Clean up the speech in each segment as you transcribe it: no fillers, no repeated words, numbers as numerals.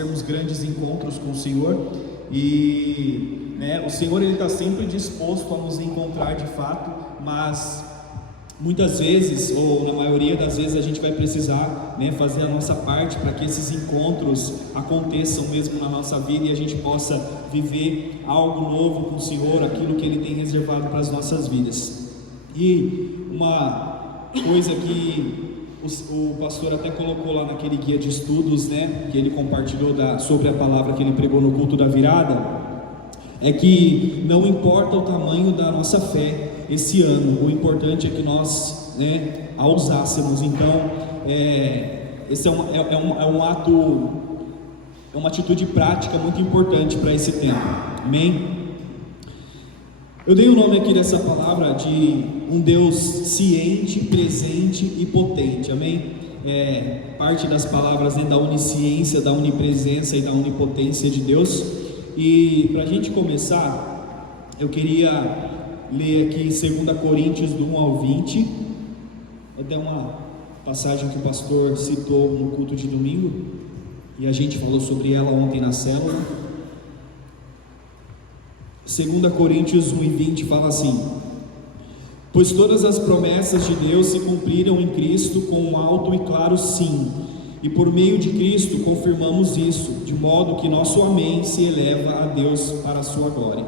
termos grandes encontros com o Senhor e o Senhor ele está sempre disposto a nos encontrar de fato, mas muitas vezes, ou na maioria das vezes, a gente vai precisar fazer a nossa parte para que esses encontros aconteçam mesmo na nossa vida e a gente possa viver algo novo com o Senhor, aquilo que Ele tem reservado para as nossas vidas. E uma coisa que o pastor até colocou lá naquele guia de estudos, que ele compartilhou sobre a palavra que ele pregou no culto da virada, é que não importa o tamanho da nossa fé esse ano, o importante é que nós a usássemos. Então, esse é um ato, é uma atitude prática muito importante para esse tempo, amém? Eu dei o nome aqui dessa palavra de um Deus ciente, presente e potente, amém? Parte das palavras da onisciência, da onipresença e da onipotência de Deus. E para a gente começar, eu queria ler aqui 2 Coríntios do 1 ao 20, até uma passagem que o pastor citou no culto de domingo, e a gente falou sobre ela ontem na célula. 2 Coríntios 1 e 20 fala assim: pois todas as promessas de Deus se cumpriram em Cristo com um alto e claro sim, e por meio de Cristo confirmamos isso, de modo que nosso amém se eleva a Deus para a sua glória.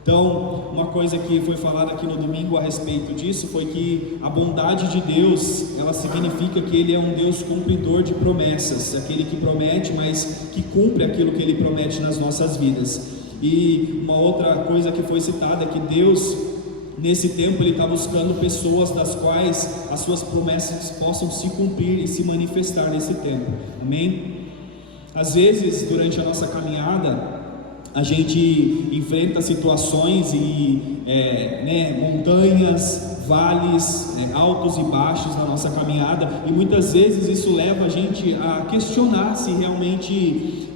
Então, uma coisa que foi falada aqui no domingo a respeito disso foi que a bondade de Deus, ela significa que Ele é um Deus cumpridor de promessas, aquele que promete, mas que cumpre aquilo que Ele promete nas nossas vidas. E uma outra coisa que foi citada é que Deus, nesse tempo, Ele está buscando pessoas das quais as suas promessas possam se cumprir e se manifestar nesse tempo, amém? Às vezes, durante a nossa caminhada, a gente enfrenta situações e montanhas, vales, altos e baixos na nossa caminhada, e muitas vezes isso leva a gente a questionar se realmente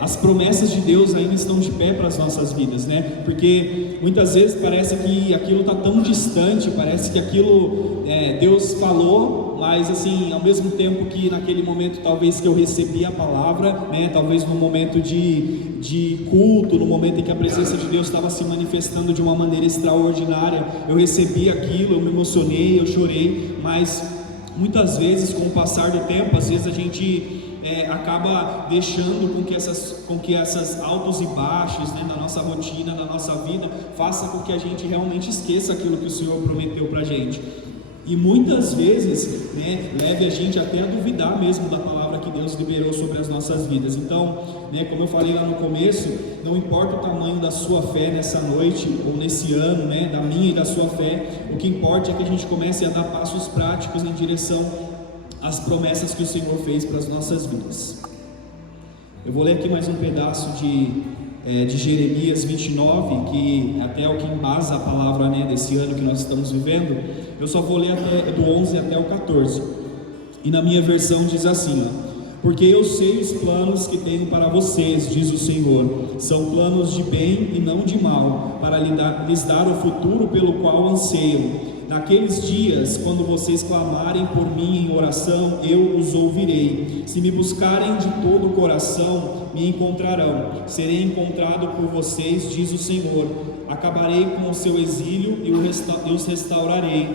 as promessas de Deus ainda estão de pé para as nossas vidas, porque muitas vezes parece que aquilo está tão distante, parece que aquilo Deus falou, mas assim, ao mesmo tempo que naquele momento talvez que eu recebi a palavra, talvez no momento de culto, no momento em que a presença de Deus estava se manifestando de uma maneira extraordinária, eu recebi aquilo, eu me emocionei, eu chorei, mas muitas vezes com o passar do tempo, às vezes a gente acaba deixando com que essas altos e baixos na nossa rotina, na nossa vida, faça com que a gente realmente esqueça aquilo que o Senhor prometeu para a gente. E muitas vezes, leve a gente até a duvidar mesmo da palavra que Deus liberou sobre as nossas vidas. Então, como eu falei lá no começo, não importa o tamanho da sua fé nessa noite ou nesse ano, da minha e da sua fé, o que importa é que a gente comece a dar passos práticos em direção às promessas que o Senhor fez para as nossas vidas. Eu vou ler aqui mais um pedaço de Jeremias 29, que até é o que embasa a palavra desse ano que nós estamos vivendo. Eu só vou ler do 11 até o 14, e na minha versão diz assim: porque eu sei os planos que tenho para vocês, diz o Senhor, são planos de bem e não de mal, para lhes dar o futuro pelo qual anseiam. Naqueles dias, quando vocês clamarem por mim em oração, eu os ouvirei. Se me buscarem de todo o coração, me encontrarão. Serei encontrado por vocês, diz o Senhor. Acabarei com o seu exílio e os restaurarei.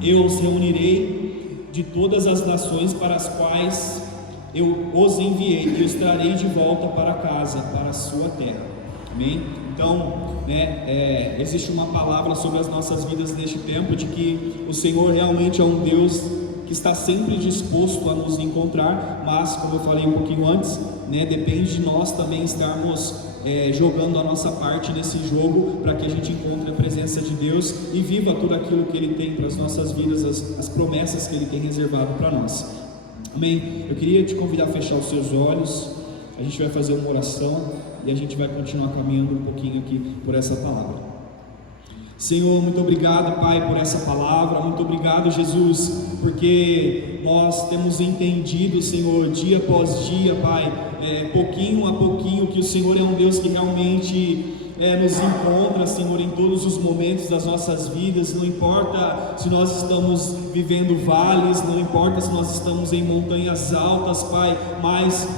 Eu os reunirei de todas as nações para as quais eu os enviei e os trarei de volta para casa, para a sua terra. Amém? Então, existe uma palavra sobre as nossas vidas neste tempo, de que o Senhor realmente é um Deus que está sempre disposto a nos encontrar, mas, como eu falei um pouquinho antes, depende de nós também estarmos jogando a nossa parte nesse jogo, para que a gente encontre a presença de Deus e viva tudo aquilo que Ele tem para as nossas vidas, as promessas que Ele tem reservado para nós. Amém? Eu queria te convidar a fechar os seus olhos, a gente vai fazer uma oração e a gente vai continuar caminhando um pouquinho aqui por essa palavra. Senhor, muito obrigado, Pai, por essa palavra. Muito obrigado, Jesus, porque nós temos entendido, Senhor, dia após dia, Pai, pouquinho a pouquinho, que o Senhor é um Deus que realmente nos encontra, Senhor, em todos os momentos das nossas vidas. Não importa se nós estamos vivendo vales, não importa se nós estamos em montanhas altas, Pai, mas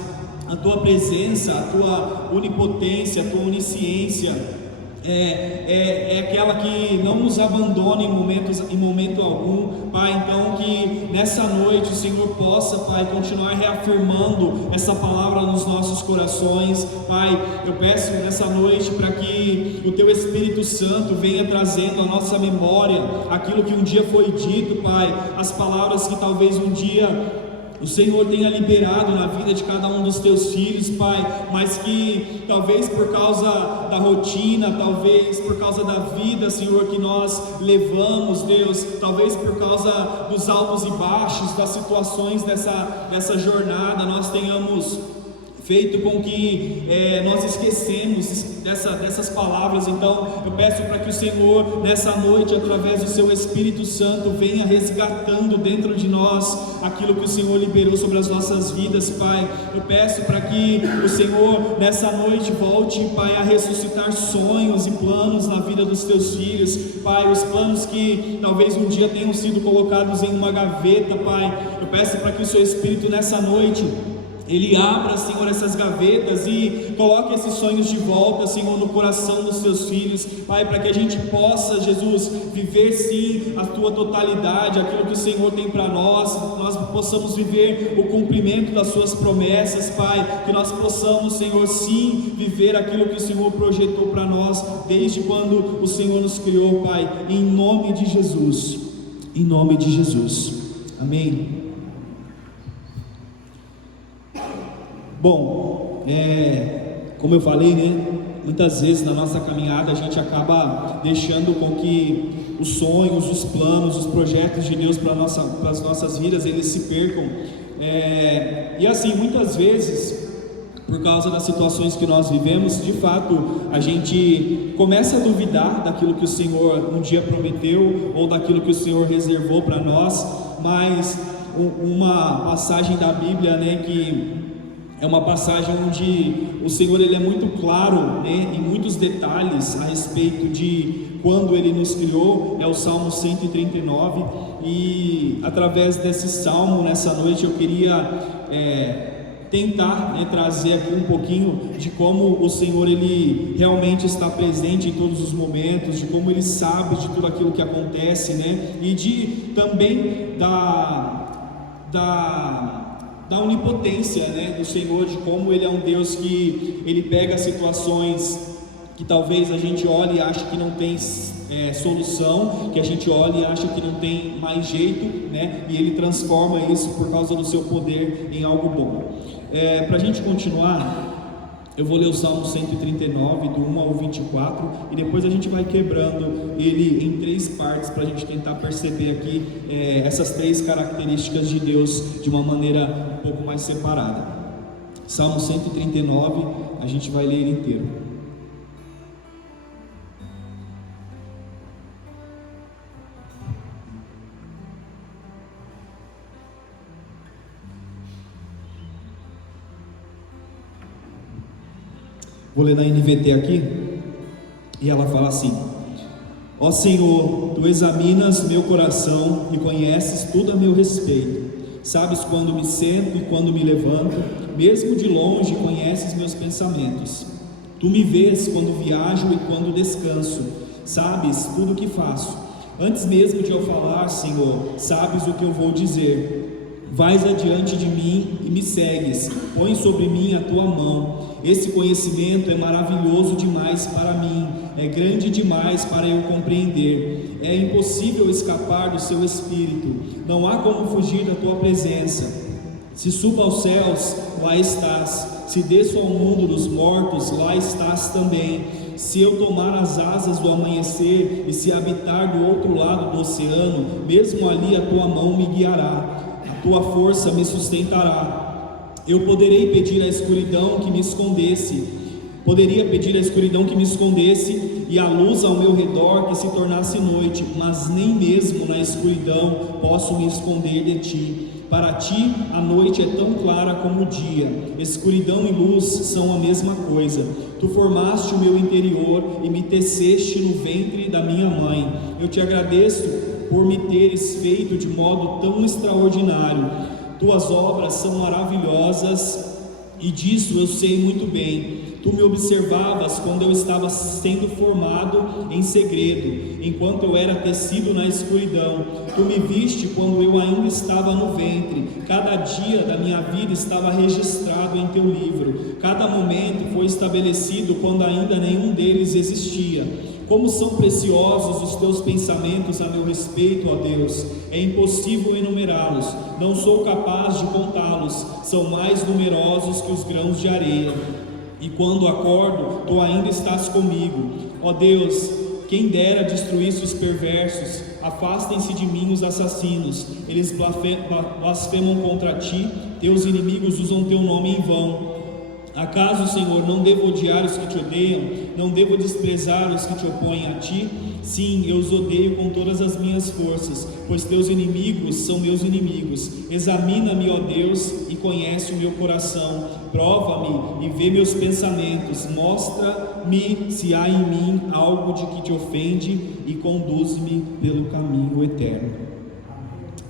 a tua presença, a tua onipotência, a tua onisciência. É aquela que não nos abandona em momento algum, Pai. Então que nessa noite o Senhor possa, Pai, continuar reafirmando essa palavra nos nossos corações, Pai. Eu peço nessa noite para que o Teu Espírito Santo venha trazendo à nossa memória aquilo que um dia foi dito, Pai, as palavras que talvez um dia o Senhor tenha liberado na vida de cada um dos teus filhos, Pai, mas que talvez por causa da rotina, talvez por causa da vida, Senhor, que nós levamos, Deus, talvez por causa dos altos e baixos, das situações dessa jornada, nós tenhamos feito com que nós esquecemos dessas palavras. Então eu peço para que o Senhor nessa noite, através do seu Espírito Santo, venha resgatando dentro de nós aquilo que o Senhor liberou sobre as nossas vidas, Pai. Eu peço para que o Senhor nessa noite volte, Pai, a ressuscitar sonhos e planos na vida dos teus filhos, Pai, os planos que talvez um dia tenham sido colocados em uma gaveta, Pai. Eu peço para que o seu Espírito nessa noite Ele abra, Senhor, essas gavetas e coloque esses sonhos de volta, Senhor, no coração dos seus filhos, Pai, para que a gente possa, Jesus, viver sim a Tua totalidade, aquilo que o Senhor tem para nós possamos viver o cumprimento das Suas promessas, Pai, que nós possamos, Senhor, sim, viver aquilo que o Senhor projetou para nós, desde quando o Senhor nos criou, Pai, em nome de Jesus, amém. Bom, como eu falei, né, muitas vezes na nossa caminhada a gente acaba deixando com que os sonhos, os planos, os projetos de Deus para as nossas vidas, eles se percam, e assim, muitas vezes, por causa das situações que nós vivemos, de fato, a gente começa a duvidar daquilo que o Senhor um dia prometeu, ou daquilo que o Senhor reservou para nós. Mas uma passagem da Bíblia, né, que é uma passagem onde o Senhor, ele é muito claro, né, em muitos detalhes a respeito de quando Ele nos criou, é o Salmo 139, e através desse Salmo, nessa noite, eu queria tentar, né, trazer aqui um pouquinho de como o Senhor, Ele realmente está presente em todos os momentos, de como Ele sabe de tudo aquilo que acontece, né, e de também da onipotência, né, do Senhor, de como Ele é um Deus que Ele pega situações que talvez a gente olhe e ache que não tem solução, que a gente olhe e acha que não tem mais jeito, né, e Ele transforma isso por causa do seu poder em algo bom. Para a gente continuar, eu vou ler o Salmo 139, do 1 ao 24, e depois a gente vai quebrando ele em 3 partes, para a gente tentar perceber aqui essas 3 características de Deus de uma maneira um pouco mais separada. Salmo 139, a gente vai ler ele inteiro. Vou ler na NVT aqui, e ela fala assim: ó Senhor, Tu examinas meu coração e conheces tudo a meu respeito. Sabes quando me sento e quando me levanto, mesmo de longe conheces meus pensamentos. Tu me vês quando viajo e quando descanso, sabes tudo o que faço. Antes mesmo de eu falar, Senhor, sabes o que eu vou dizer. Vais adiante de mim e me segues, põe sobre mim a Tua mão. Esse conhecimento é maravilhoso demais para mim, é grande demais para eu compreender. É impossível escapar do Seu Espírito, não há como fugir da Tua presença. Se subo aos céus, lá estás. Se desço ao mundo dos mortos, lá estás também. Se eu tomar as asas do amanhecer e se habitar do outro lado do oceano, mesmo ali a Tua mão me guiará, a Tua força me sustentará. Eu poderia pedir a escuridão que me escondesse, e a luz ao meu redor que se tornasse noite, mas nem mesmo na escuridão posso me esconder de Ti. Para Ti a noite é tão clara como o dia, escuridão e luz são a mesma coisa. Tu formaste o meu interior e me teceste no ventre da minha mãe. Eu Te agradeço por me teres feito de modo tão extraordinário. Tuas obras são maravilhosas e disso eu sei muito bem. Tu me observavas quando eu estava sendo formado em segredo, enquanto eu era tecido na escuridão. Tu me viste quando eu ainda estava no ventre. Cada dia da minha vida estava registrado em teu livro. Cada momento foi estabelecido quando ainda nenhum deles existia. Como são preciosos os teus pensamentos a meu respeito, ó Deus! É impossível enumerá-los, não sou capaz de contá-los. São mais numerosos que os grãos de areia. E quando acordo, tu ainda estás comigo. Ó Deus, quem dera destruísse os perversos. Afastem-se de mim os assassinos. Eles blasfemam contra ti. Teus inimigos usam teu nome em vão. Acaso, Senhor, não devo odiar os que te odeiam? Não devo desprezar os que te opõem a ti? Sim, eu os odeio com todas as minhas forças, pois teus inimigos são meus inimigos. Examina-me, ó Deus, e conhece o meu coração. Prova-me e vê meus pensamentos. Mostra-me se há em mim algo de que te ofende e conduz-me pelo caminho eterno.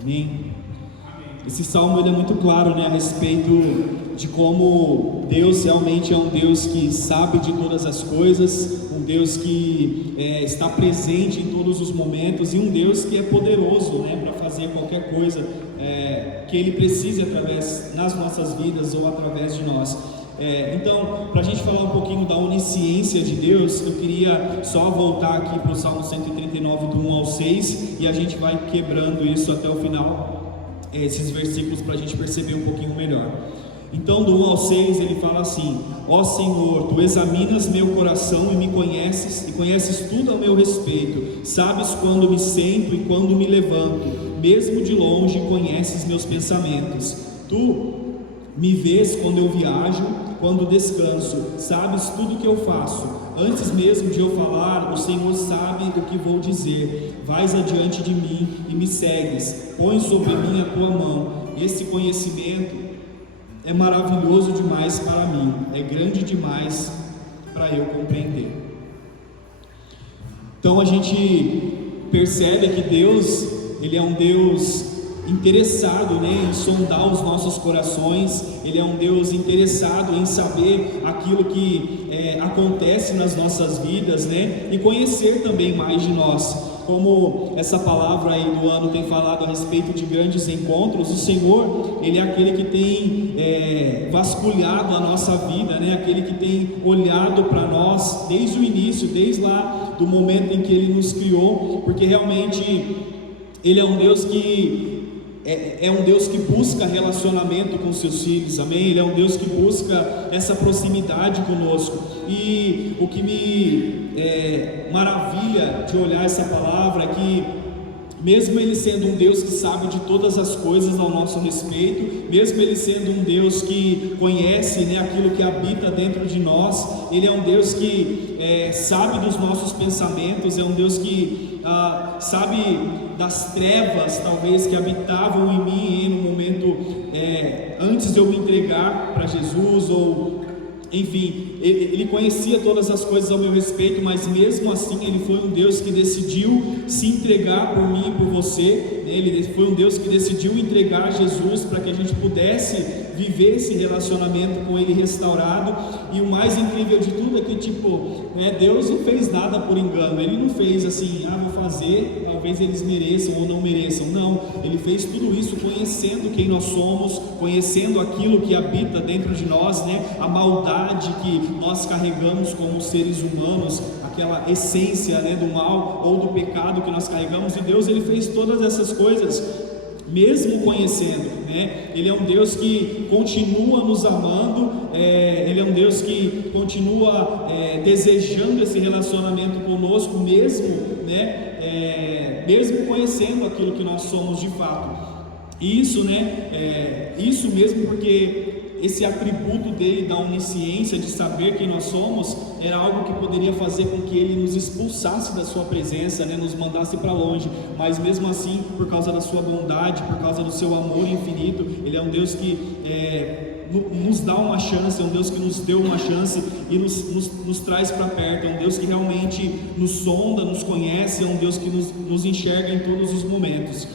Amém. Esse salmo ele é muito claro, a respeito de como Deus realmente é um Deus que sabe de todas as coisas, um Deus que está presente em todos os momentos e um Deus que é poderoso, para fazer qualquer coisa que Ele precise através nas nossas vidas ou através de nós. Então, para a gente falar um pouquinho da onisciência de Deus, eu queria só voltar aqui para o Salmo 139, do 1 ao 6, e a gente vai quebrando isso até o final, esses versículos, para a gente perceber um pouquinho melhor. Então, do 1 ao 6, ele fala assim: ó Senhor, tu examinas meu coração e me conheces, e conheces tudo a meu respeito. Sabes quando me sento e quando me levanto, mesmo de longe conheces meus pensamentos. Tu me vês quando eu viajo, quando descanso, sabes tudo o que eu faço. Antes mesmo de eu falar, o Senhor sabe o que vou dizer. Vais adiante de mim e me segues. Põe sobre mim a tua mão. Esse conhecimento é maravilhoso demais para mim, é grande demais para eu compreender. Então a gente percebe que Deus, Ele é um Deus interessado, em sondar os nossos corações. Ele é um Deus interessado em saber aquilo que acontece nas nossas vidas, e conhecer também mais de nós. Como essa palavra aí do ano tem falado a respeito de grandes encontros, o Senhor, Ele é aquele que tem vasculhado a nossa vida, aquele que tem olhado para nós desde o início, desde lá do momento em que Ele nos criou, porque realmente Ele é um Deus que um Deus que busca relacionamento com seus filhos, amém? Ele é um Deus que busca essa proximidade conosco. E o que me maravilha de olhar essa palavra é que, mesmo Ele sendo um Deus que sabe de todas as coisas ao nosso respeito, mesmo Ele sendo um Deus que conhece aquilo que habita dentro de nós, Ele é um Deus que sabe dos nossos pensamentos, é um Deus que sabe das trevas talvez que habitavam em mim no momento antes de eu me entregar para Jesus, ou enfim, Ele conhecia todas as coisas ao meu respeito, mas mesmo assim Ele foi um Deus que decidiu se entregar por mim e por você. Ele foi um Deus que decidiu entregar Jesus para que a gente pudesse viver esse relacionamento com Ele restaurado. E o mais incrível de tudo é que Deus não fez nada por engano. Ele não fez assim, vou fazer, talvez eles mereçam ou não mereçam. Não, Ele fez tudo isso conhecendo quem nós somos, conhecendo aquilo que habita dentro de nós, a maldade que nós carregamos como seres humanos, aquela essência do mal ou do pecado que nós carregamos. E Deus, Ele fez todas essas coisas mesmo conhecendo, Ele é um Deus que continua nos amando, Ele é um Deus que continua desejando esse relacionamento conosco, mesmo conhecendo aquilo que nós somos de fato. E isso, isso mesmo porque esse atributo dele, da onisciência, de saber quem nós somos, era algo que poderia fazer com que ele nos expulsasse da sua presença, nos mandasse para longe, mas mesmo assim, por causa da sua bondade, por causa do seu amor infinito, Ele é um Deus que nos dá uma chance, é um Deus que nos deu uma chance e nos traz para perto, é um Deus que realmente nos sonda, nos conhece, é um Deus que nos enxerga em todos os momentos.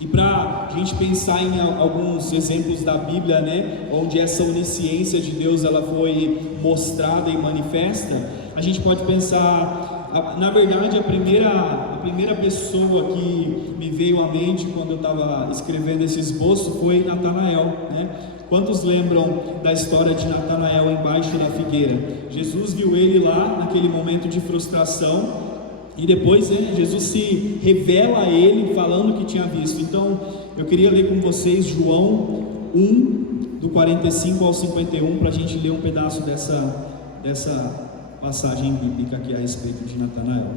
E para a gente pensar em alguns exemplos da Bíblia, né, onde essa onisciência de Deus ela foi mostrada e manifesta, a gente pode pensar, na verdade, a primeira pessoa que me veio à mente quando eu estava escrevendo esse esboço foi Natanael, né? Quantos lembram da história de Natanael embaixo da figueira? Jesus viu ele lá naquele momento de frustração. E depois Jesus se revela a ele falando o que tinha visto. Então eu queria ler com vocês João 1, do 45 ao 51, para a gente ler um pedaço dessa passagem bíblica aqui a respeito de Natanael.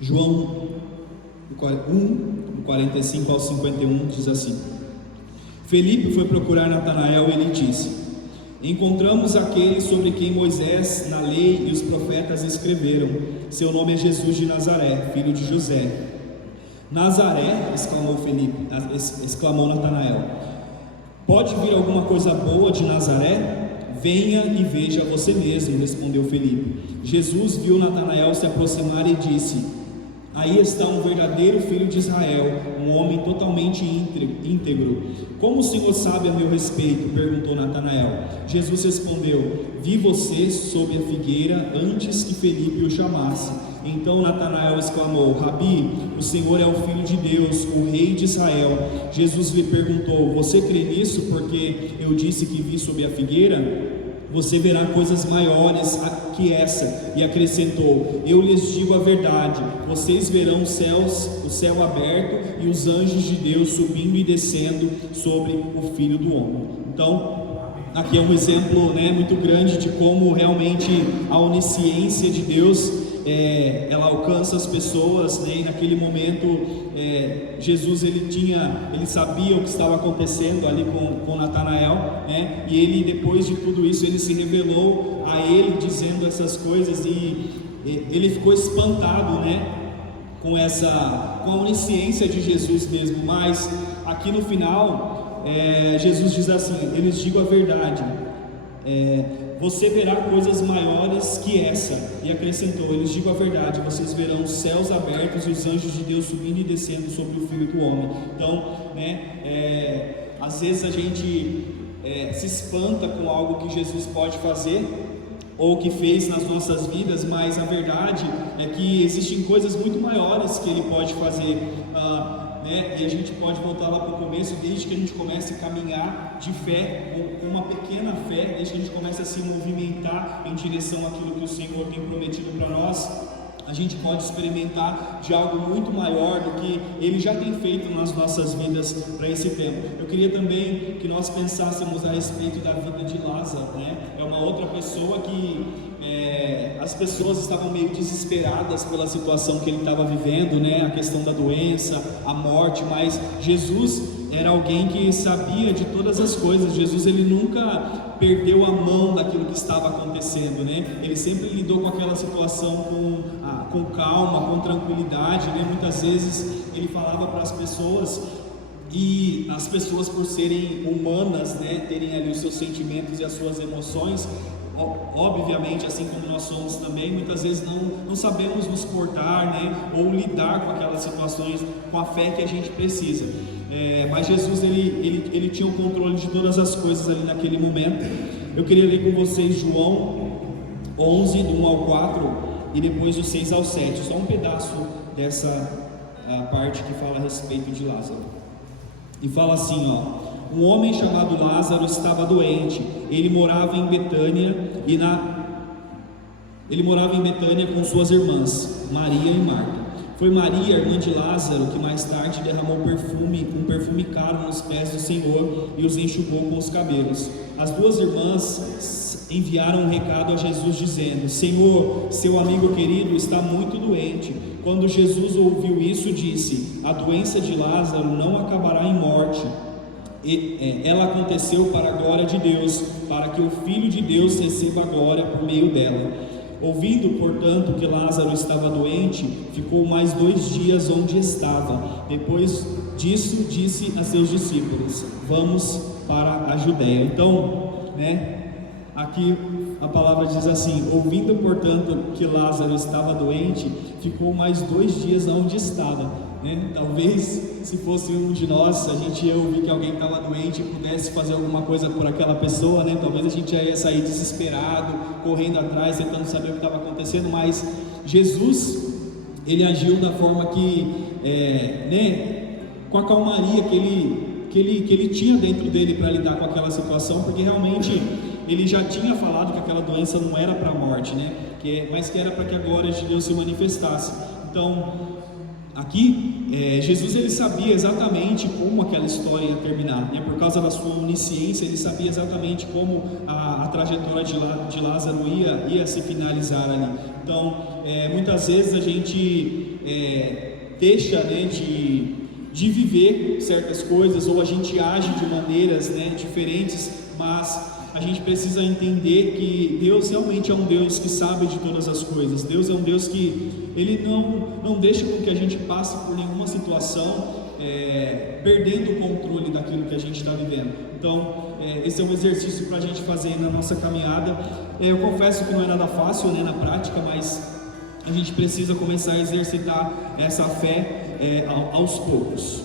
João 1, 45 ao 51 diz assim: Felipe foi procurar Natanael e lhe disse: Encontramos aquele sobre quem Moisés, na lei e os profetas escreveram. Seu nome é Jesus de Nazaré, filho de José. Nazaré, exclamou Natanael. Pode vir alguma coisa boa de Nazaré? Venha e veja você mesmo, respondeu Felipe. Jesus viu Natanael se aproximar e disse: Aí está um verdadeiro filho de Israel, um homem totalmente íntegro. Como o Senhor sabe a meu respeito? Perguntou Natanael. Jesus respondeu: Vi você sob a figueira antes que Felipe o chamasse. Então Natanael exclamou: Rabi, o Senhor é o Filho de Deus, o Rei de Israel. Jesus lhe perguntou: Você crê nisso porque eu disse que vi sob a figueira? Você verá coisas maiores que essa. E acrescentou: Eu lhes digo a verdade, vocês verão o céu aberto e os anjos de Deus subindo e descendo sobre o Filho do Homem. Então, aqui é um exemplo, muito grande de como realmente a onisciência de Deus ela alcança as pessoas, né? E naquele momento Jesus ele sabia o que estava acontecendo ali com Natanael, né? E ele, depois de tudo isso, ele se revelou a ele dizendo essas coisas, e ele ficou espantado, né? Com a onisciência de Jesus mesmo. Mas aqui no final Jesus diz assim: eu lhes digo a verdade, você verá coisas maiores que essa. E acrescentou: eu lhes digo a verdade, vocês verão os céus abertos e os anjos de Deus subindo e descendo sobre o Filho do Homem. Então, às vezes a gente se espanta com algo que Jesus pode fazer ou que fez nas nossas vidas, mas a verdade é que existem coisas muito maiores que Ele pode fazer. E a gente pode voltar lá para o começo, desde que a gente comece a caminhar de fé, com uma pequena fé, desde que a gente comece a se movimentar em direção àquilo que o Senhor tem prometido para nós, a gente pode experimentar de algo muito maior do que Ele já tem feito nas nossas vidas para esse tempo. Eu queria também que nós pensássemos a respeito da vida de Lázaro, né? É uma outra pessoa que as pessoas estavam meio desesperadas pela situação que ele estava vivendo, né? A questão da doença, a morte, mas Jesus era alguém que sabia de todas as coisas. Jesus ele nunca perdeu a mão daquilo que estava acontecendo, né? Ele sempre lidou com aquela situação com calma, com tranquilidade, né? Muitas vezes ele falava para as pessoas, e as pessoas, por serem humanas, né, terem ali os seus sentimentos e as suas emoções, obviamente, assim como nós somos também, muitas vezes não sabemos nos portar, né, ou lidar com aquelas situações com a fé que a gente precisa. Mas Jesus ele tinha o controle de todas as coisas ali naquele momento. Eu queria ler com vocês João 11, do 1 ao 4, e depois do 6 ao 7, só um pedaço dessa parte que fala a respeito de Lázaro. E fala assim, um homem chamado Lázaro estava doente. Ele morava em Betânia com suas irmãs, Maria e Marta. Foi Maria, irmã de Lázaro, que mais tarde derramou um perfume caro nos pés do Senhor e os enxugou com os cabelos. As duas irmãs enviaram um recado a Jesus dizendo: Senhor, seu amigo querido está muito doente. Quando Jesus ouviu isso, disse: a doença de Lázaro não acabará em morte. Ela aconteceu para a glória de Deus, para que o Filho de Deus receba a glória por meio dela. Ouvindo, portanto, que Lázaro estava doente, ficou mais 2 dias onde estava. Depois disso, disse a seus discípulos: vamos para a Judéia. Então, né? Aqui a palavra diz assim: ouvindo, portanto, que Lázaro estava doente, ficou mais 2 dias onde estava, né? Talvez, se fosse um de nós, a gente ia ouvir que alguém estava doente e pudesse fazer alguma coisa por aquela pessoa, né? Talvez a gente já ia sair desesperado, correndo atrás, tentando saber o que estava acontecendo, mas Jesus, ele agiu da forma que, né? Com a calmaria que ele tinha dentro dele para lidar com aquela situação, porque realmente ele já tinha falado que aquela doença não era para a morte, né? Mas que era para que a glória de Deus se manifestasse. Então, aqui, Jesus, ele sabia exatamente como aquela história ia terminar, né? Por causa da sua onisciência, ele sabia exatamente como a trajetória de Lázaro ia se finalizar ali. Então, muitas vezes a gente deixa, né, de viver certas coisas, ou a gente age de maneiras, né, diferentes, mas a gente precisa entender que Deus realmente é um Deus que sabe de todas as coisas. Deus é um Deus que Ele não deixa com que a gente passe por nenhuma situação perdendo o controle daquilo que a gente está vivendo. Então, esse é um exercício para a gente fazer na nossa caminhada. Eu confesso que não é nada fácil, né, na prática, mas a gente precisa começar a exercitar essa fé aos poucos.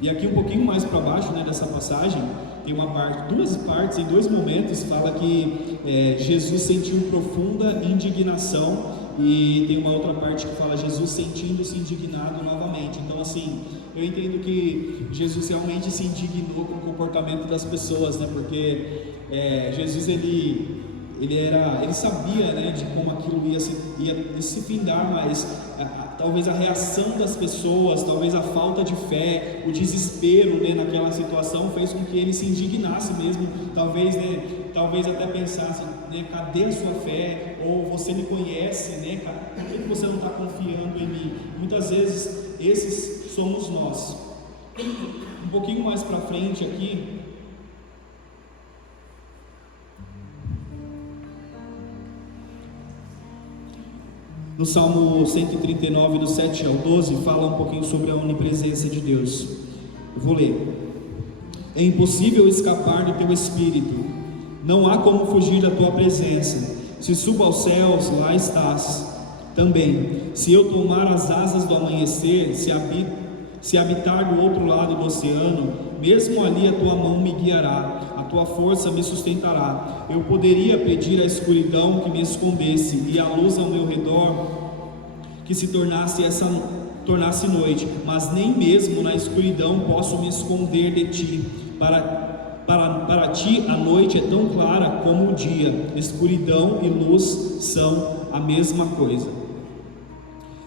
E aqui um pouquinho mais para baixo, né, dessa passagem, tem duas partes, em 2 momentos, fala que Jesus sentiu profunda indignação, e tem uma outra parte que fala Jesus sentindo-se indignado novamente. Então, assim, eu entendo que Jesus realmente se indignou com o comportamento das pessoas, né, porque Jesus, ele sabia, né, de como aquilo ia se findar, mas talvez a reação das pessoas, talvez a falta de fé, o desespero, né, naquela situação fez com que ele se indignasse mesmo, talvez até pensasse, né, cadê a sua fé? Ou você me conhece, né, por que você não está confiando em mim? Muitas vezes esses somos nós. Um pouquinho mais para frente aqui, no Salmo 139, do 7 ao 12, fala um pouquinho sobre a onipresença de Deus. Eu vou ler. É impossível escapar do teu espírito, não há como fugir da tua presença. Se subo aos céus, lá estás também. Se eu tomar as asas do amanhecer, se habitar do outro lado do oceano, mesmo ali a tua mão me guiará, a tua força me sustentará. Eu poderia pedir à escuridão que me escondesse, e a luz ao meu redor que se tornasse noite, mas nem mesmo na escuridão posso me esconder de ti. Para ti a noite é tão clara como o dia, escuridão e luz são a mesma coisa.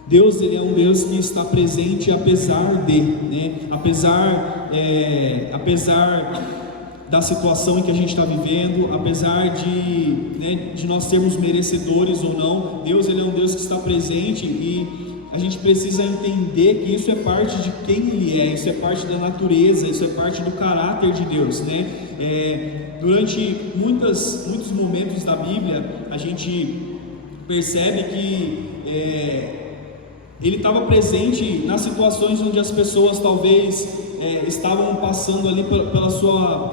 Deus, ele é um Deus que está presente apesar de, né? Apesar da situação em que a gente está vivendo, apesar de nós sermos merecedores ou não, Deus, ele é um Deus que está presente, e a gente precisa entender que isso é parte de quem Ele é, isso é parte da natureza, isso é parte do caráter de Deus, né? Durante muitos momentos da Bíblia, a gente percebe que Ele estava presente nas situações onde as pessoas talvez estavam passando ali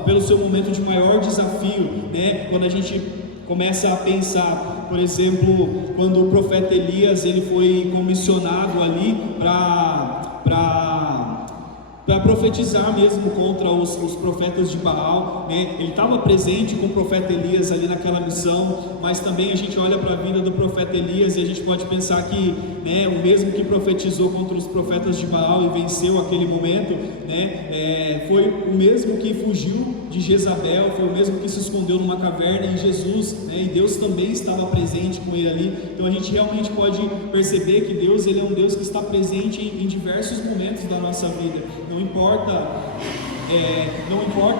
pelo seu momento de maior desafio, né? Quando a gente começa a pensar, por exemplo, quando o profeta Elias, ele foi comissionado ali para profetizar mesmo contra os profetas de Baal, né? Ele estava presente com o profeta Elias ali naquela missão, mas também a gente olha para a vida do profeta Elias e a gente pode pensar que, né, o mesmo que profetizou contra os profetas de Baal e venceu aquele momento, né, foi o mesmo que fugiu de Jezabel, foi o mesmo que se escondeu numa caverna em Jesus, né, e Deus também estava presente com ele ali. Então a gente realmente pode perceber que Deus, ele é um Deus que está presente em diversos momentos da nossa vida. Não importa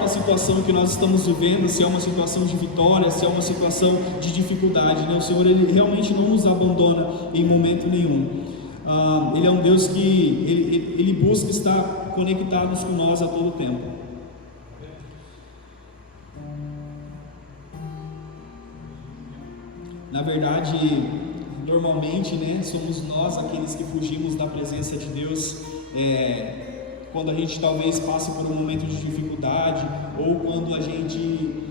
a situação que nós estamos vivendo, se é uma situação de vitória, se é uma situação de dificuldade, né? O Senhor, ele realmente não nos abandona em momento nenhum. Ele é um Deus que ele busca estar conectados com nós a todo tempo. Na verdade, normalmente, né, somos nós aqueles que fugimos da presença de Deus. quando a gente talvez passe por um momento de dificuldade, ou quando a gente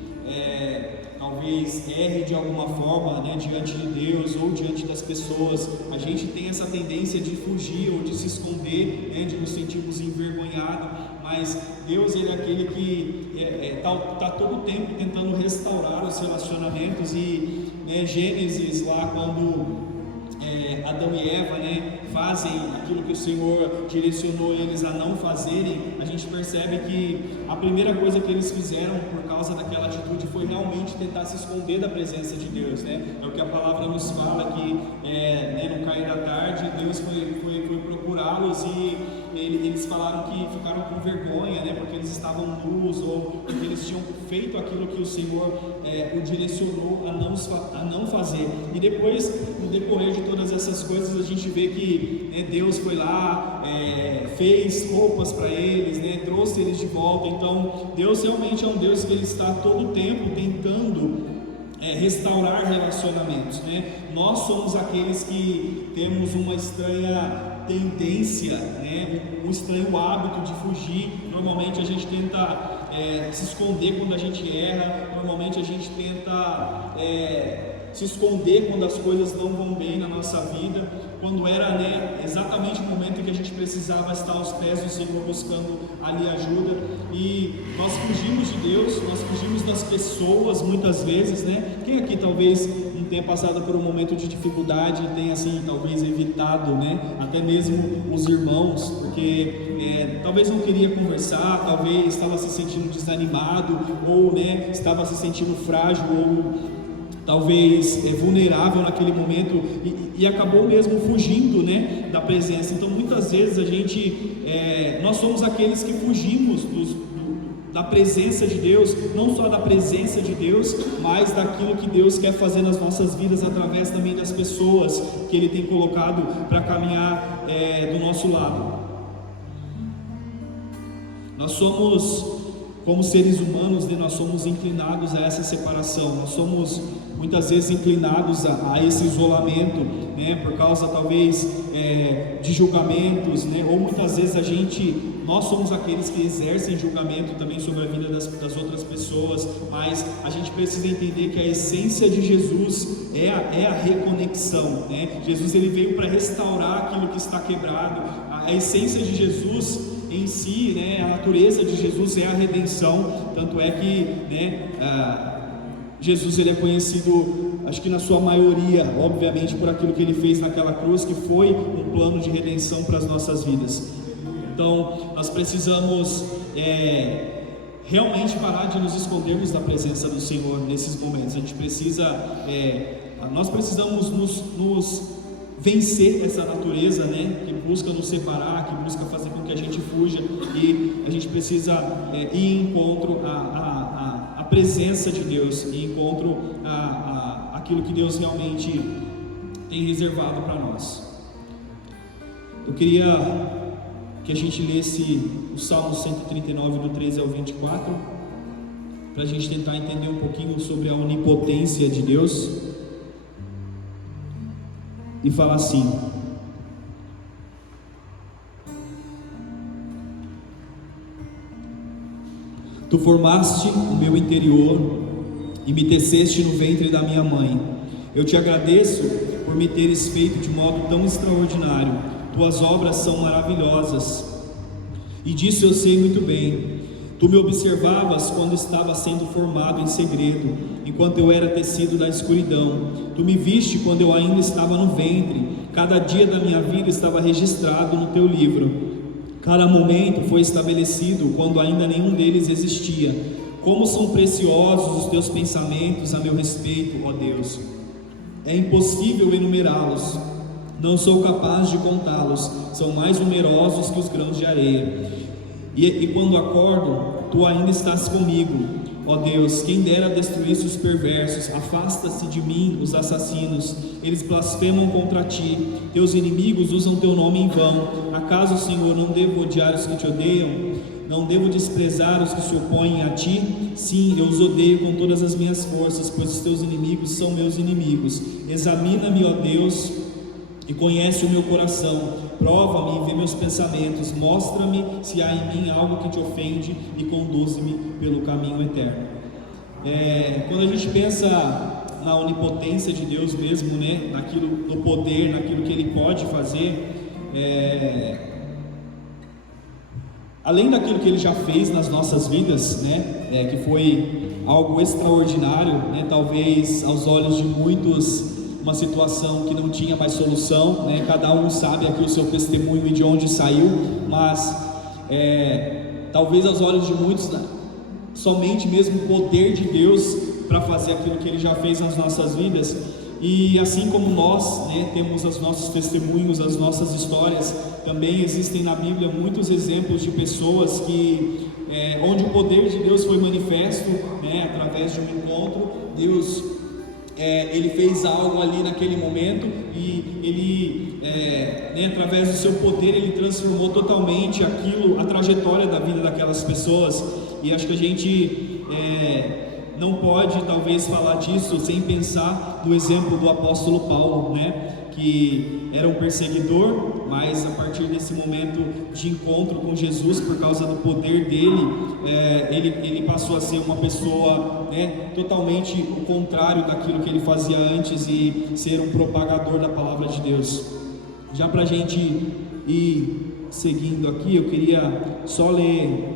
talvez erre de alguma forma, né, diante de Deus ou diante das pessoas, a gente tem essa tendência de fugir ou de se esconder, né, de nos sentirmos envergonhados, mas Deus, Ele é aquele que está todo o tempo tentando restaurar os relacionamentos. E, né, Gênesis, lá quando Adão e Eva, né, fazem aquilo que o Senhor direcionou eles a não fazerem, a gente percebe que a primeira coisa que eles fizeram por causa daquela atitude foi realmente tentar se esconder da presença de Deus, né? É o que a palavra nos fala, que né, no cair da tarde Deus foi procurá-los, e eles falaram que ficaram com vergonha, né, porque eles estavam nus, ou porque eles tinham feito aquilo que o Senhor o direcionou a não fazer. E depois, no decorrer de todas essas coisas, a gente vê que, né, Deus foi lá, fez roupas para eles, né, trouxe eles de volta. Então Deus realmente é um Deus que Ele está todo o tempo tentando restaurar relacionamentos, né? Nós somos aqueles que temos uma estranha tendência, né, um estranho hábito de fugir. Normalmente a gente tenta se esconder quando a gente erra, normalmente a gente tenta se esconder quando as coisas não vão bem na nossa vida, quando era, né, exatamente o momento em que a gente precisava estar aos pés do Senhor buscando ali ajuda. E nós fugimos de Deus, nós fugimos das pessoas muitas vezes, né? Quem aqui talvez não tenha passado por um momento de dificuldade e tenha assim talvez evitado, né, até mesmo os irmãos, porque talvez não queria conversar, talvez estava se sentindo desanimado, ou, né, estava se sentindo frágil, ou talvez vulnerável naquele momento, e acabou mesmo fugindo, né, da presença. Então muitas vezes nós somos aqueles que fugimos da presença de Deus, não só da presença de Deus, mas daquilo que Deus quer fazer nas nossas vidas, através também das pessoas que Ele tem colocado para caminhar do nosso lado. Nós somos, como seres humanos, né, nós somos inclinados a essa separação, nós somos muitas vezes inclinados a esse isolamento, né, por causa talvez de julgamentos, né, ou muitas vezes nós somos aqueles que exercem julgamento também sobre a vida das outras pessoas, mas a gente precisa entender que a essência de Jesus é a reconexão, né? Jesus, ele veio para restaurar aquilo que está quebrado. A essência de Jesus em si, né, a natureza de Jesus é a redenção. Tanto é que, né, Jesus, ele é conhecido, acho que na sua maioria, obviamente, por aquilo que ele fez naquela cruz, que foi um plano de redenção para as nossas vidas. Então nós precisamos realmente parar de nos escondermos da presença do Senhor nesses momentos. Nós precisamos nos vencer essa natureza, né, que busca nos separar, que busca fazer com que a gente fuja, e a gente precisa ir em encontro à presença de Deus, e encontro aquilo que Deus realmente tem reservado para nós. Eu queria que a gente lesse o Salmo 139, do 13 ao 24, para a gente tentar entender um pouquinho sobre a onipotência de Deus. E fala assim: Tu formaste o meu interior e me teceste no ventre da minha mãe. Eu te agradeço por me teres feito de modo tão extraordinário. Tuas obras são maravilhosas, e disso eu sei muito bem. Tu me observavas quando estava sendo formado em segredo, enquanto eu era tecido da escuridão. Tu me viste quando eu ainda estava no ventre. Cada dia da minha vida estava registrado no teu livro. Cada momento foi estabelecido quando ainda nenhum deles existia. Como são preciosos os teus pensamentos a meu respeito, ó Deus! É impossível enumerá-los. Não sou capaz de contá-los, são mais numerosos que os grãos de areia. E quando acordo, tu ainda estás comigo. Ó Deus, quem dera destruísse os perversos, afasta-se de mim os assassinos, eles blasfemam contra ti, teus inimigos usam teu nome em vão. Acaso, Senhor, não devo odiar os que te odeiam? Não devo desprezar os que se opõem a ti? Sim, eu os odeio com todas as minhas forças, pois os teus inimigos são meus inimigos. Examina-me, ó Deus, e conhece o meu coração. Prova-me e vê meus pensamentos, mostra-me se há em mim algo que te ofende e conduze-me pelo caminho eterno. Quando a gente pensa na onipotência de Deus mesmo, né, naquilo, no poder, naquilo que Ele pode fazer, além daquilo que Ele já fez nas nossas vidas, né, que foi algo extraordinário, né, talvez aos olhos de muitos uma situação que não tinha mais solução, né, cada um sabe aqui o seu testemunho e de onde saiu, mas talvez aos olhos de muitos, somente mesmo o poder de Deus para fazer aquilo que Ele já fez nas nossas vidas. E assim como nós, né, temos os nossos testemunhos, as nossas histórias, também existem na Bíblia muitos exemplos de pessoas que, onde o poder de Deus foi manifesto, né, através de um encontro. Deus, Ele fez algo ali naquele momento e Ele, né, através do seu poder, Ele transformou totalmente aquilo, a trajetória da vida daquelas pessoas. E acho que a gente não pode talvez falar disso sem pensar no exemplo do apóstolo Paulo, né, que era um perseguidor, mas a partir desse momento de encontro com Jesus, por causa do poder dele, ele passou a ser uma pessoa, né, totalmente o contrário daquilo que ele fazia antes e ser um propagador da palavra de Deus. Já para a gente ir seguindo aqui, eu queria só ler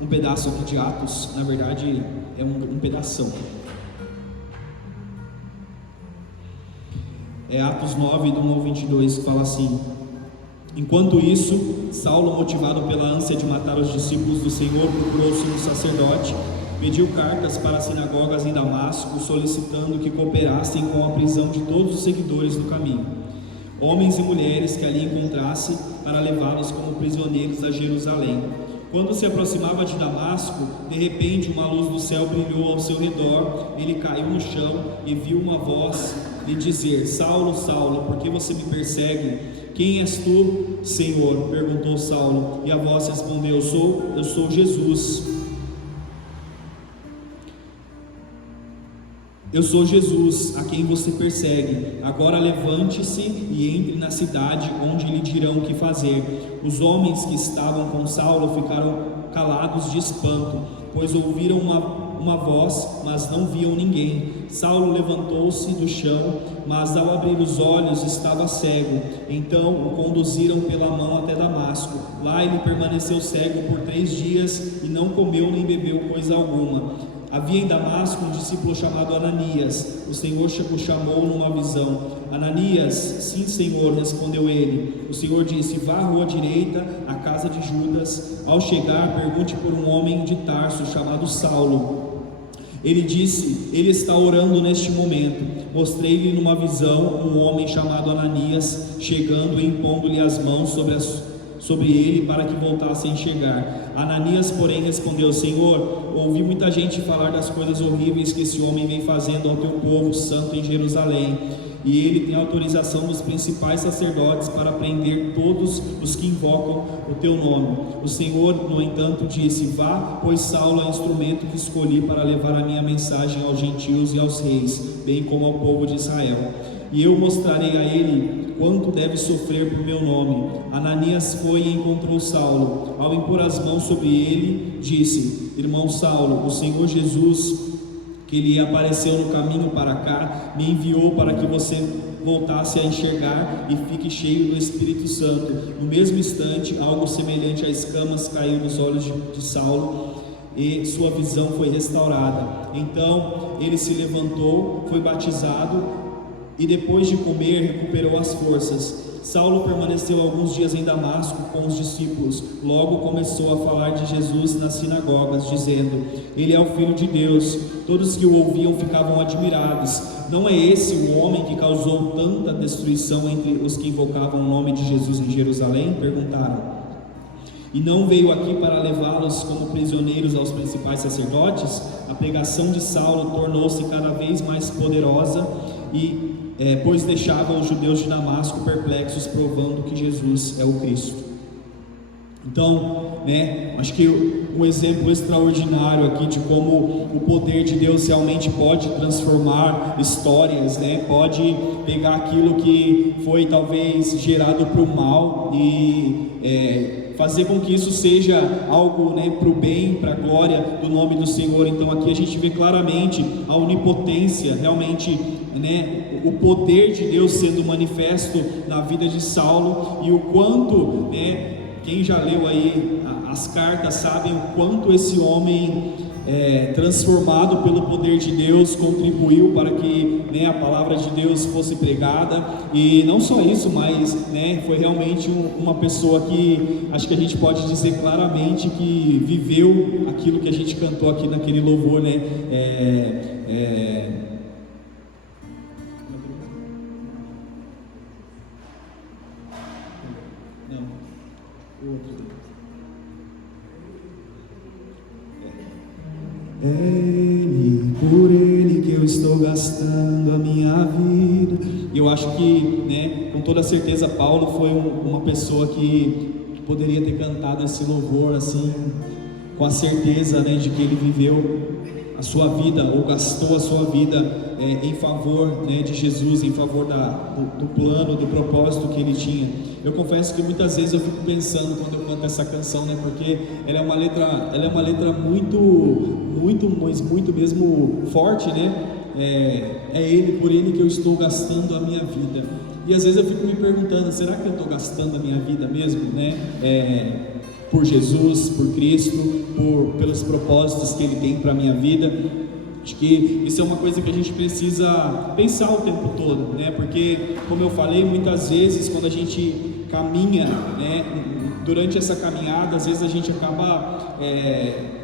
um pedaço aqui de Atos. Na verdade é um pedação. É Atos 9, do 1 ao 22, que fala assim: enquanto isso, Saulo, motivado pela ânsia de matar os discípulos do Senhor, procurou o sumo sacerdote, pediu cartas para as sinagogas em Damasco, solicitando que cooperassem com a prisão de todos os seguidores do caminho, homens e mulheres que ali encontrasse, para levá-los como prisioneiros a Jerusalém. Quando se aproximava de Damasco, de repente uma luz do céu brilhou ao seu redor. Ele caiu no chão e viu uma voz lhe dizer: Saulo, Saulo, por que você me persegue? Quem és tu, Senhor? Perguntou Saulo. E a voz respondeu: eu sou Jesus. Eu sou Jesus, a quem você persegue. Agora levante-se e entre na cidade, onde lhe dirão o que fazer. Os homens que estavam com Saulo ficaram calados de espanto, pois ouviram uma voz, mas não viam ninguém. Saulo levantou-se do chão, mas ao abrir os olhos estava cego. Então o conduziram pela mão até Damasco. Lá ele permaneceu cego por 3 dias e não comeu nem bebeu coisa alguma. Havia em Damasco um discípulo chamado Ananias. O Senhor o chamou numa visão. Ananias, sim, Senhor, respondeu ele. O Senhor disse: vá à rua direita, à casa de Judas. Ao chegar, pergunte por um homem de Tarso chamado Saulo. Ele disse: ele está orando neste momento. Mostrei-lhe numa visão um homem chamado Ananias, chegando e impondo-lhe as mãos sobre ele para que voltasse a enxergar. Ananias, porém, respondeu: Senhor, ouvi muita gente falar das coisas horríveis que esse homem vem fazendo ao teu povo santo em Jerusalém, e ele tem autorização dos principais sacerdotes para prender todos os que invocam o teu nome. O Senhor, no entanto, disse: vá, pois Saulo é instrumento que escolhi para levar a minha mensagem aos gentios e aos reis, bem como ao povo de Israel. E eu mostrarei a ele quanto deve sofrer por meu nome. Ananias foi e encontrou Saulo. Ao impor as mãos sobre ele, disse: irmão Saulo, o Senhor Jesus, que lhe apareceu no caminho para cá, me enviou para que você voltasse a enxergar e fique cheio do Espírito Santo. No mesmo instante, algo semelhante a escamas caiu dos olhos de Saulo e sua visão foi restaurada. Então ele se levantou, foi batizado e depois de comer recuperou as forças. Saulo permaneceu alguns dias em Damasco com os discípulos. Logo começou a falar de Jesus nas sinagogas, dizendo: ele é o Filho de Deus. Todos que o ouviam ficavam admirados. Não é esse o homem que causou tanta destruição entre os que invocavam o nome de Jesus em Jerusalém? Perguntaram. E não veio aqui para levá-los como prisioneiros aos principais sacerdotes? A pregação de Saulo tornou-se cada vez mais poderosa pois deixava os judeus de Damasco perplexos, provando que Jesus é o Cristo. Então, acho que um exemplo extraordinário aqui de como o poder de Deus realmente pode transformar histórias, pode pegar aquilo que foi talvez gerado para o mal e fazer com que isso seja algo para o bem, para a glória do nome do Senhor. Então aqui a gente vê claramente a onipotência, realmente, o poder de Deus sendo manifesto na vida de Saulo, e o quanto, quem já leu aí as cartas sabem o quanto esse homem transformado pelo poder de Deus contribuiu para que a palavra de Deus fosse pregada. E não só isso, mas foi realmente uma pessoa que acho que a gente pode dizer claramente que viveu aquilo que a gente cantou aqui naquele louvor, Não, o outro. Por Ele que eu estou gastando a minha vida. E eu acho que, com toda certeza, Paulo foi uma pessoa que poderia ter cantado esse louvor assim, com a certeza, de que ele viveu a sua vida, ou gastou a sua vida em favor, de Jesus, em favor do plano, do propósito que ele tinha. Eu confesso que muitas vezes eu fico pensando quando eu canto essa canção, porque ela é uma letra muito mesmo forte, é Ele, por Ele que eu estou gastando a minha vida. E às vezes eu fico me perguntando, será que eu estou gastando a minha vida mesmo, por Jesus, por Cristo, pelos propósitos que Ele tem para a minha vida? Acho que isso é uma coisa que a gente precisa pensar o tempo todo, porque, como eu falei, muitas vezes quando a gente caminha, durante essa caminhada, às vezes a gente acaba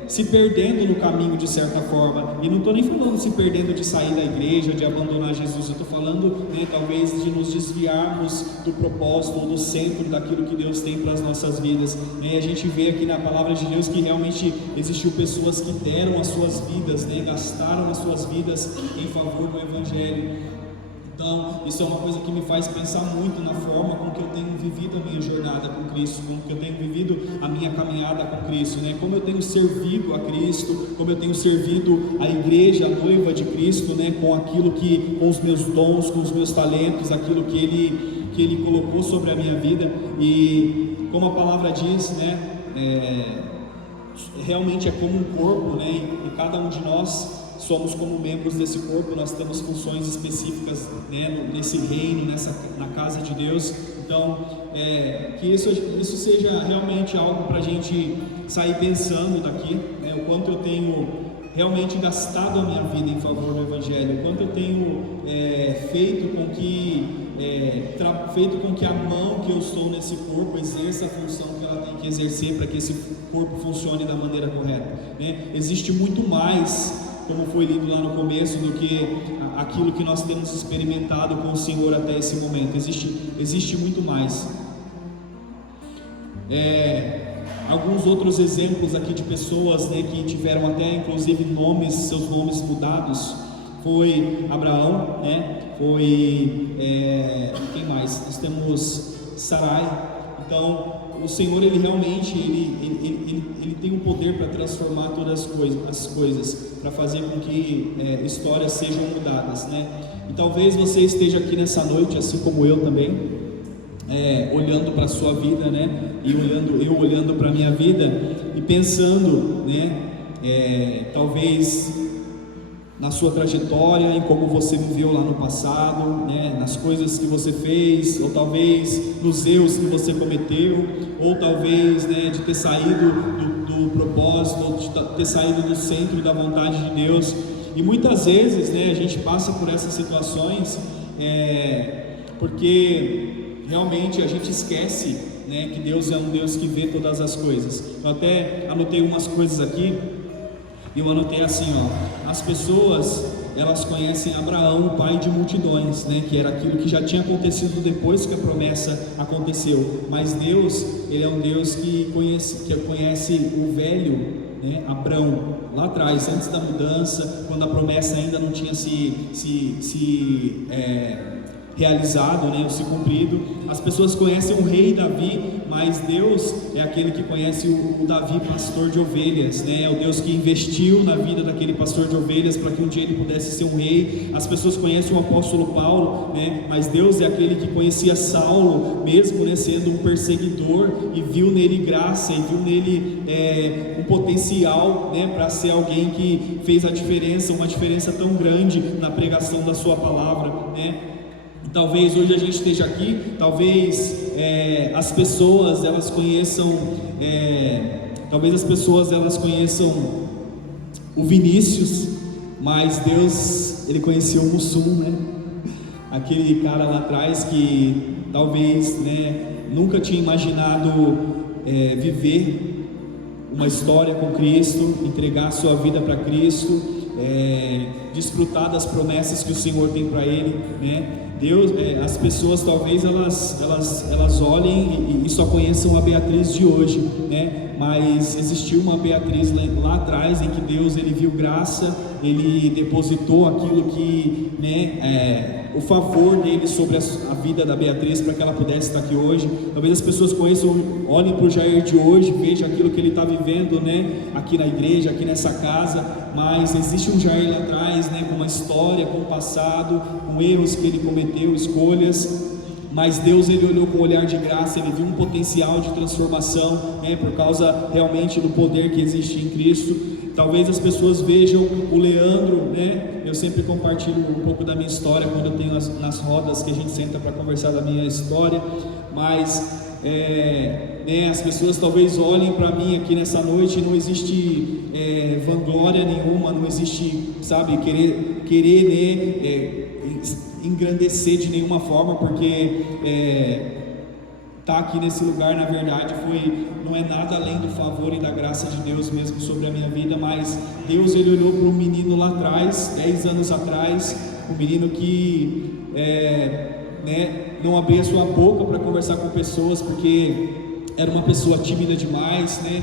se perdendo no caminho de certa forma. E não estou nem falando se perdendo de sair da igreja, de abandonar Jesus. Eu estou falando, talvez, de nos desviarmos do propósito ou do centro daquilo que Deus tem para as nossas vidas. A gente vê aqui na palavra de Deus que realmente existiu pessoas que deram as suas vidas, gastaram as suas vidas em favor do Evangelho. Então, isso é uma coisa que me faz pensar muito na forma com que eu tenho vivido a minha jornada com Cristo, como que eu tenho vivido a minha caminhada com Cristo, como eu tenho servido a Cristo, como eu tenho servido a igreja, a noiva de Cristo, com os meus dons, com os meus talentos, aquilo que Ele colocou sobre a minha vida. E como a palavra diz, realmente é como um corpo, e cada um de nós somos como membros desse corpo, nós temos funções específicas, nesse reino, na casa de Deus. Então, que isso seja realmente algo para a gente sair pensando daqui, o quanto eu tenho realmente gastado a minha vida em favor do Evangelho, o quanto eu tenho feito com que a mão que eu estou nesse corpo exerça a função que ela tem que exercer para que esse corpo funcione da maneira correta. Existe muito mais, como foi lido lá no começo, do que aquilo que nós temos experimentado com o Senhor até esse momento. Existe muito mais. Alguns outros exemplos aqui de pessoas, que tiveram até inclusive seus nomes mudados. Foi Abraão, foi quem mais? Nós temos Sarai. Então, o Senhor, Ele realmente ele tem o poder para transformar todas as coisas, para fazer com que histórias sejam mudadas, E talvez você esteja aqui nessa noite, assim como eu também, olhando para a sua vida, E eu olhando para a minha vida e pensando, talvez na sua trajetória, em como você viveu lá no passado, nas coisas que você fez, ou talvez nos erros que você cometeu, ou talvez de ter saído do propósito, ou de ter saído do centro da vontade de Deus. E muitas vezes a gente passa por essas situações porque realmente a gente esquece que Deus é um Deus que vê todas as coisas. Eu até anotei umas coisas aqui. E eu anotei assim, as pessoas, elas conhecem Abraão, pai de multidões, que era aquilo que já tinha acontecido depois que a promessa aconteceu. Mas Deus, Ele é um Deus que conhece o velho, Abrão, lá atrás, antes da mudança, quando a promessa ainda não tinha se realizado, se cumprido. As pessoas conhecem o rei Davi, mas Deus é aquele que conhece o Davi, pastor de ovelhas, né? É o Deus que investiu na vida daquele pastor de ovelhas para que um dia ele pudesse ser um rei. As pessoas conhecem o apóstolo Paulo, né? Mas Deus é aquele que conhecia Saulo, mesmo, né, sendo um perseguidor, e viu nele graça, e viu nele um potencial, né, para ser alguém que fez a diferença, uma diferença tão grande na pregação da sua palavra, né? Talvez hoje a gente esteja aqui, talvez as pessoas elas conheçam, o Vinícius, mas Deus, ele conheceu o Mussum, né? Aquele cara lá atrás que talvez, né, nunca tinha imaginado viver uma história com Cristo, entregar a sua vida para Cristo, desfrutar das promessas que o Senhor tem para ele, né? Deus, as pessoas talvez elas olhem e só conheçam a Beatriz de hoje, né? Mas existiu uma Beatriz lá atrás, em que Deus, ele viu graça, ele depositou aquilo que, né, o favor dele sobre a vida da Beatriz, para que ela pudesse estar aqui hoje. Talvez as pessoas conheçam, olhem para o Jair de hoje, vejam aquilo que ele está vivendo, né, aqui na igreja, aqui nessa casa, mas existe um Jair lá atrás, né, com uma história, com um passado, com erros que ele cometeu, escolhas. Mas Deus, ele olhou com um olhar de graça, ele viu um potencial de transformação, né, por causa realmente do poder que existe em Cristo. Talvez as pessoas vejam o Leandro, né? Eu sempre compartilho um pouco da minha história quando eu tenho nas rodas que a gente senta para conversar da minha história, mas né, as pessoas talvez olhem para mim aqui nessa noite e não existe vanglória nenhuma, não existe, sabe, querer né, engrandecer de nenhuma forma, porque estar aqui nesse lugar, na verdade, não é nada além do favor e da graça de Deus mesmo sobre a minha vida. Mas Deus, ele olhou para um menino lá atrás, 10 anos atrás, um menino que né, não abria sua boca para conversar com pessoas, porque era uma pessoa tímida demais, né?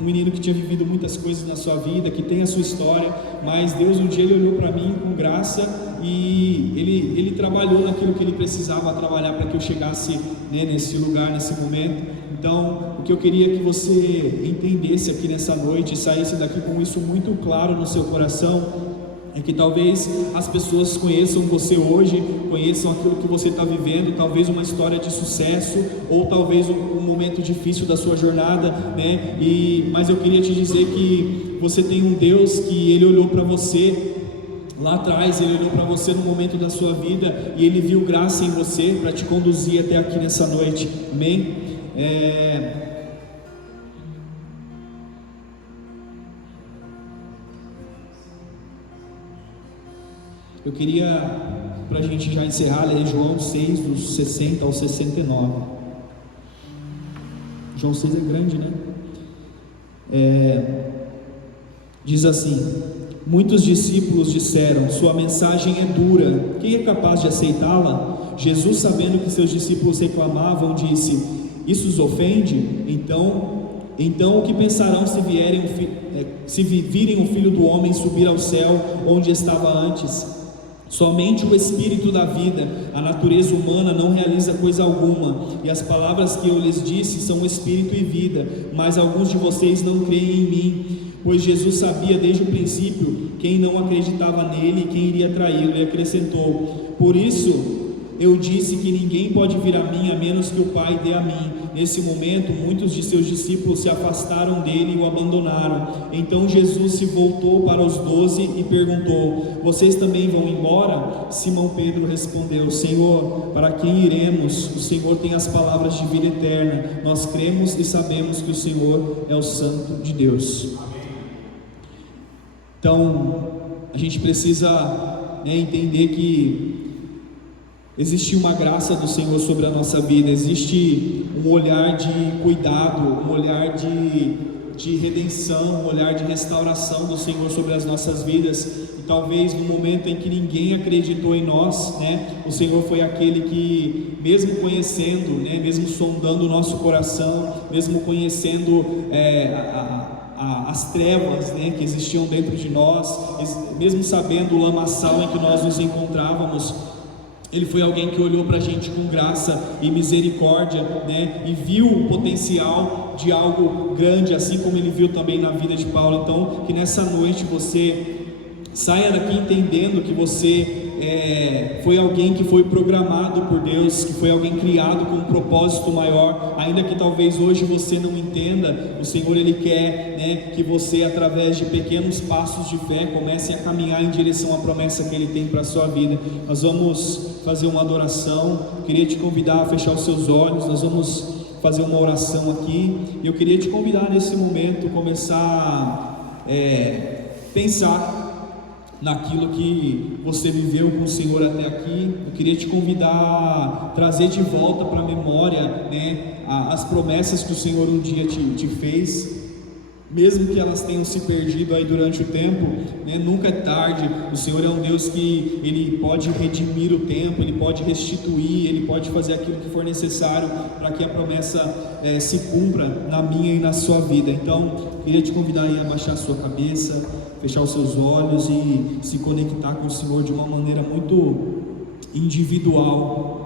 Um menino que tinha vivido muitas coisas na sua vida, que tem a sua história, mas Deus um dia, ele olhou para mim com graça, e ele trabalhou naquilo que ele precisava trabalhar para que eu chegasse, né, nesse lugar, nesse momento. Então, o que eu queria que você entendesse aqui nessa noite, e saísse daqui com isso muito claro no seu coração, é que talvez as pessoas conheçam você hoje, conheçam aquilo que você está vivendo, talvez uma história de sucesso, ou talvez um momento difícil da sua jornada, né? Mas eu queria te dizer que você tem um Deus que ele olhou para você lá atrás, ele olhou para você no momento da sua vida, e ele viu graça em você para te conduzir até aqui nessa noite, amém? Eu queria, para a gente já encerrar, ler João 6, dos 60 ao 69. João 6 é grande, né? Diz assim: muitos discípulos disseram, sua mensagem é dura, quem é capaz de aceitá-la? Jesus, sabendo que seus discípulos reclamavam, disse, isso os ofende? Então o que pensarão se virem o Filho do Homem subir ao céu onde estava antes? Somente o Espírito da vida, a natureza humana não realiza coisa alguma, e as palavras que eu lhes disse são Espírito e vida, mas alguns de vocês não creem em mim. Pois Jesus sabia desde o princípio quem não acreditava nele e quem iria traí-lo, e acrescentou, por isso eu disse que ninguém pode vir a mim a menos que o Pai dê a mim. Nesse momento, muitos de seus discípulos se afastaram dele e o abandonaram. Então Jesus se voltou para os 12 e perguntou, vocês também vão embora? Simão Pedro respondeu, Senhor, para quem iremos? O Senhor tem as palavras de vida eterna. Nós cremos e sabemos que o Senhor é o Santo de Deus. Então, a gente precisa, né, entender que existe uma graça do Senhor sobre a nossa vida, existe um olhar de cuidado, um olhar de redenção, um olhar de restauração do Senhor sobre as nossas vidas. E talvez no momento em que ninguém acreditou em nós, né, o Senhor foi aquele que, mesmo conhecendo, né, mesmo sondando o nosso coração, mesmo conhecendo as trevas, né, que existiam dentro de nós, mesmo sabendo o lamaçal em que nós nos encontrávamos, Ele foi alguém que olhou para a gente com graça e misericórdia, né? E viu o potencial de algo grande, assim como ele viu também na vida de Paulo. Então, que nessa noite você saia daqui entendendo que você foi alguém que foi programado por Deus, que foi alguém criado com um propósito maior. Ainda que talvez hoje você não entenda, o Senhor Ele quer, né, que você, através de pequenos passos de fé, comece a caminhar em direção à promessa que Ele tem para a sua vida. Nós vamos fazer uma adoração. Queria te convidar a fechar os seus olhos. Nós vamos fazer uma oração aqui. Eu queria te convidar nesse momento começar a pensar naquilo que você viveu com o Senhor até aqui. Eu queria te convidar a trazer de volta para a memória, né, as promessas que o Senhor um dia te fez, mesmo que elas tenham se perdido aí durante o tempo, né, nunca é tarde. O Senhor é um Deus que Ele pode redimir o tempo, Ele pode restituir, Ele pode fazer aquilo que for necessário para que a promessa se cumpra na minha e na sua vida. Então, queria te convidar aí a abaixar a sua cabeça, fechar os seus olhos e se conectar com o Senhor de uma maneira muito individual.